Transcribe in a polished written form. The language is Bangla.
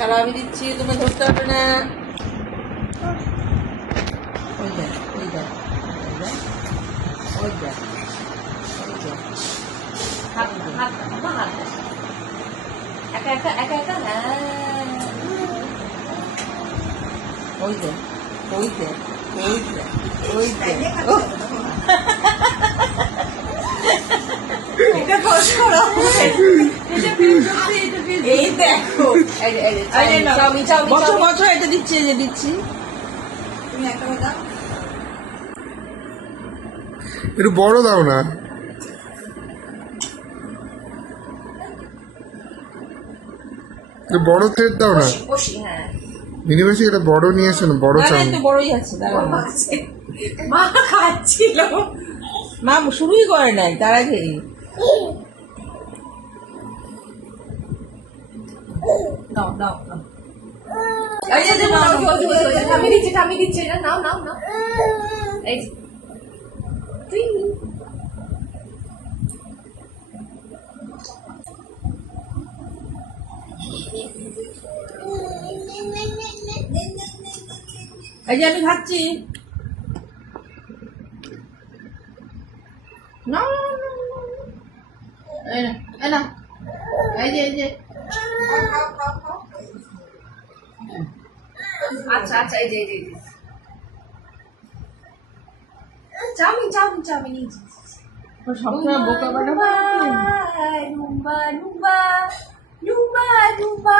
তারা আমি দিচ্ছি, তুমি ধরতে হবে না। ওই দেখ ওই দেখ ওই দেখ ওই দেখ হাত হাত হাত একা একা একা একা। হ্যাঁ ওই দেখ ওই দেখ ওই দেখ ওই দেখ এটা কষ্ট করো। এই দেখো চাউমিন চাউমিন বছর বছর এটা দিচ্ছি, এই যে দিচ্ছি। তুমি একটা দাও। একটু বড় দাও না, একটু বড় থ্রেড দাও না। বসি হ্যাঁ মিনিমাসে এটা বড় নিয়ে আসো না, বড় না, না, চাউমিন। একটু বড়ই আছে, দাঁড়াও। মা খাচ্ছিল। মা শুরুই করে নাই তার আগে। দাও দাও দাও। এই যে নাও আমি দিচ্ছি এটা নাও নাও নাও। এই যে তুই এই যে আমি খাচ্ছি। না এই না এই না, এই যে এই যে আচ্ছা আচ্ছা এই যে এই যে চাউমিন চাউমিন চাউমিন এই যে সবসময় বোকা বানাবো। নুম্বা নুম্বা নুম্বা নুম্বা নুম্বা